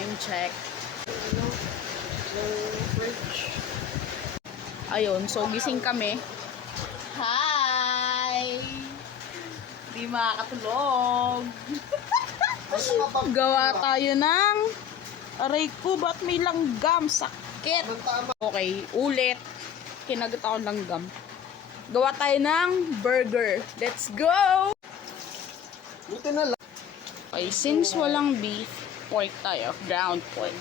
Time check. Ayun, so gising kami. Hi! Di makakatulog. Gawa tayo ng aray ko, ba't may langgam? Sakit. Okay, ulit. Kinagat ako ng langgam. Gawa tayo ng burger. Let's go! Buti na lang. Okay, since walang beef, pork tayo. Ground pork.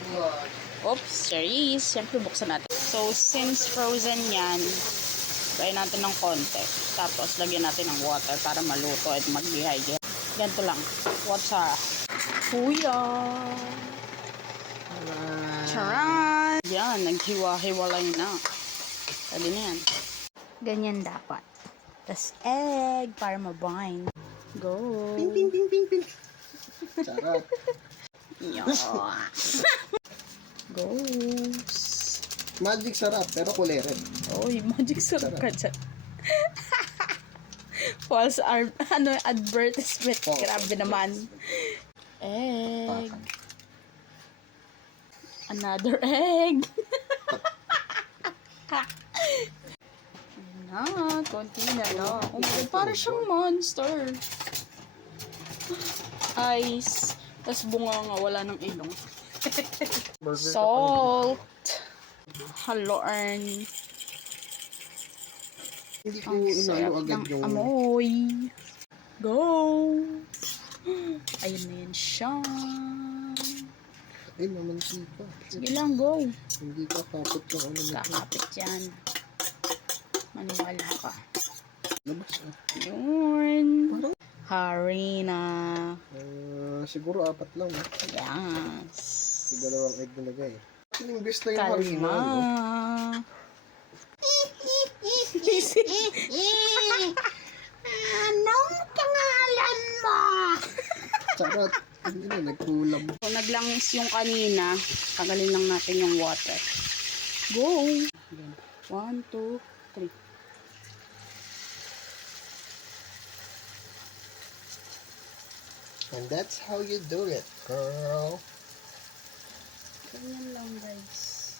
Oops, sorry. Siyempre buksan natin. So, since frozen yan, try natin ng konti. Tapos, lagyan natin ng water para maluto at mag-dehydrate. Ganito lang. What's up? Kuya! Charan! Yan, naghiwa-hiwalay na. Pwede na yan. Ganyan dapat. Tapos, egg para mabind. Go! Ping, ping, ping, ping, ping. Sarap. Goes! Magic sarap, pero kulere. Oy, magic sarap ka dyan. False advertisement. False Grabe naman. Egg. Another egg. Na, konti na lang. Oh my God, para siyang monster. Ice. Tapos bunga nga, wala ng ilong. Salt. Hello, Ernie. Hindi ko Ang inalo sarap agad ng yung... amoy. Go! Ayun na yan siya. Ay, mamantika. Sige lang, go. Hindi ka kapot yung ano nito. Kakapit yan. Maniwala ka. Labas ah. Yun. Harina. Siguro 4 lang. Yes. Yung 2 egg nilagay. Yung best na yung harina. Kalma. No? Anong pangalan mo? Charot. Hindi na, nagkulam. Kung naglangis yung kanina, tagalin lang natin yung water. Go! 1, 2, 3. And that's how you do it, girl. Ganyan lang, guys.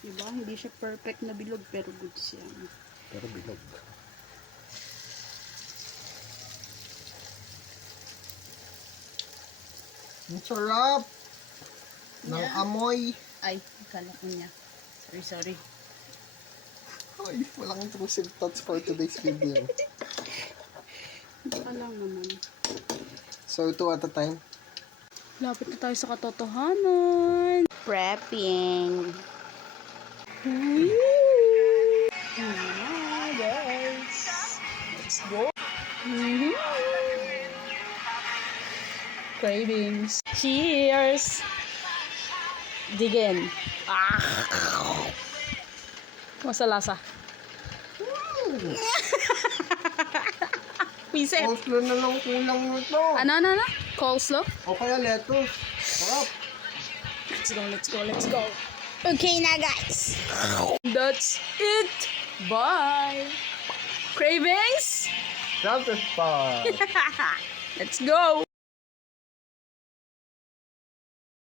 Diba? Hindi siya perfect na bilog, pero good siya. Pero bilog. Ang sarap! Ng amoy. Ay, akala ko niya. Sorry. Ay, walang intrusive thoughts for today's video. Baka lang naman. So, 2 at a time. Lapit na tayo sa katotohanan. Prepping. Guys. Let's go. Cravings. Cheers. Digin. Masa lasa? Pisit. Coleslaw na lang kulang nito. Ano? Coleslaw? O kaya lettuce. Sarap. Let's go. Okay na, guys. That's it. Bye. Cravings? Satisfied. Let's go.